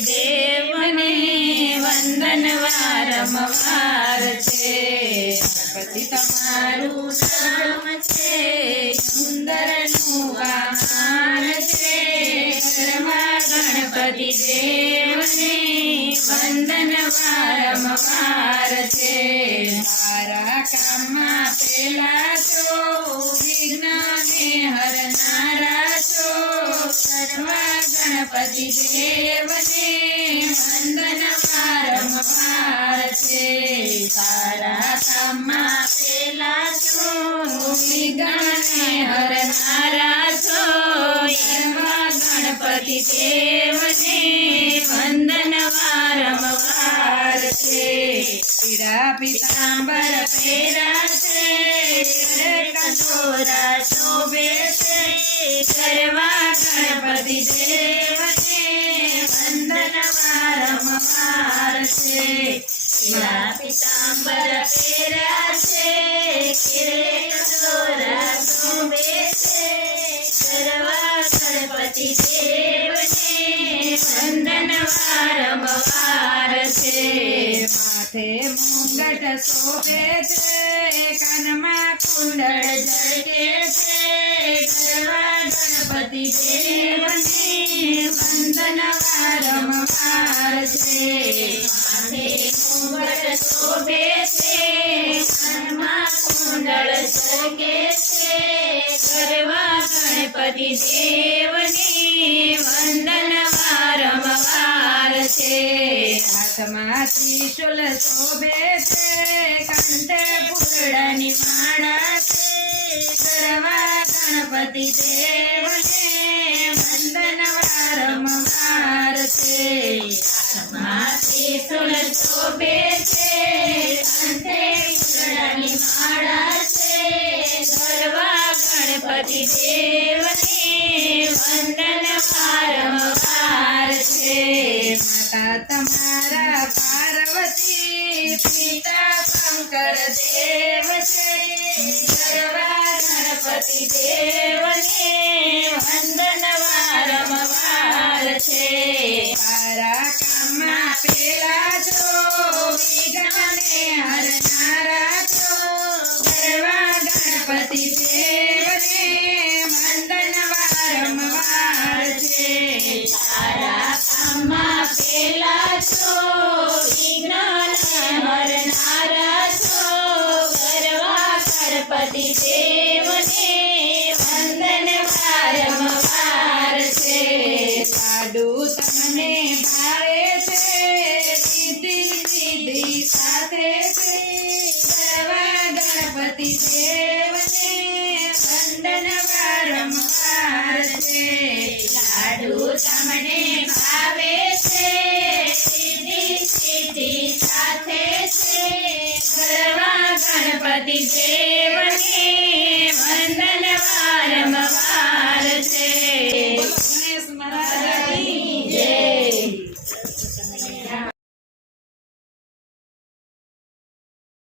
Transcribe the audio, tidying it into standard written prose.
દેવને વંદન વારંવાર છે. ગણપતિ તમારું નામ છે સુંદરનું વાહન છે. ઘરમાં ગણપતિ દેવને વંદન વારંવાર છે. તારા કામમાં પેલા છો વિઘ્નને હરનારા છો. સર્વા ગણપતિ દેવને વંદન વારંવાર છે. તારા કામમાં પેલા છો વિઘ્નને હરનારા છો. સર્વા ગણપતિ દેવને વંદન વારંવાર છે. પીળા પીતાંબર પહેરા છે. કંઠોરા શોભે છે. સર્વા ગણપતિ દેવને વંદન વારંવાર છે. પીળા પીતાંબર પહેરા છે. કંઠોરા શોભે છે. સર્વા ગણપતિ દેવને વંદન વારંવાર છે. માથે મુંગટ શોભે છે. કાનમાં કુંડળ ઝળકે છે. સર્વા ગણપતિ દેવને વંદન વારંવાર છે. માથે મુંગટ શોભે છે. કાનમાં કુંડળ ઝળકે છે. સર્વા ગણપતિ દેવને વંદન વારંવાર છે. હાથમાં ત્રિશુલ શોભે છે. કંઠે ફૂલડાની માળા છે. સર્વા ગણપતિ દેવને વંદન વારંવાર છે. હાથમાં ત્રિશુલ શોભે છે. કંઠે ફૂલડાની માળા છે. સર્વા ગણપતિ દેવને વંદન વારંવાર છે. માતા તમારા પાર્વતી પિતા શંકર દેવ છે. સર્વા ગણપતિ દેવને વંદન વારંવાર છે. તારા કામમાં પેલા છો વિઘ્નને હરનારા છો. સર્વા ગણપતિ દેવને વંદન વારંવાર છે. તારા કામમાં પેલા છો વિઘ્નને હરનારા છો. સર્વા ગણપતિ દેવને વંદન વારંવાર છે. લાડુ તમને ભાવે છે. સિદ્ધિ સાથે છે. સર્વા ગણપતિ દેવને વંદન વારંવાર છે. લાડુ તમને ભાવે છે. સિદ્ધિ સાથે છે. સર્વા ગણપતિ દેવ